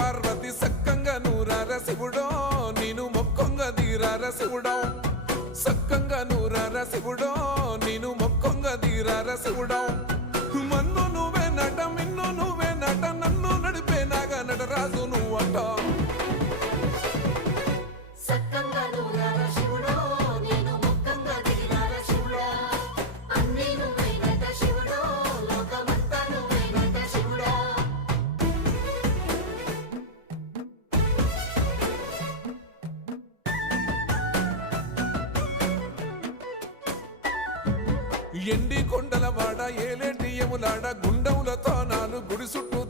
పార్వతి సక్కంగా నూరార శివుడో నేను మొక్కంగా తీరార శివుడో సక్కంగా నూరార శివుడో నేను మొక్కంగా తీరార శివుడో మన్ను నువ్వే నట మిన్ను నువ్వే నట నన్ను నడిపే నాగా నటరాజు నువ్వట ఎండి కొండల వాడ ఏలేటి యములాడ గుండములతో నాలు గుడి చుట్టూ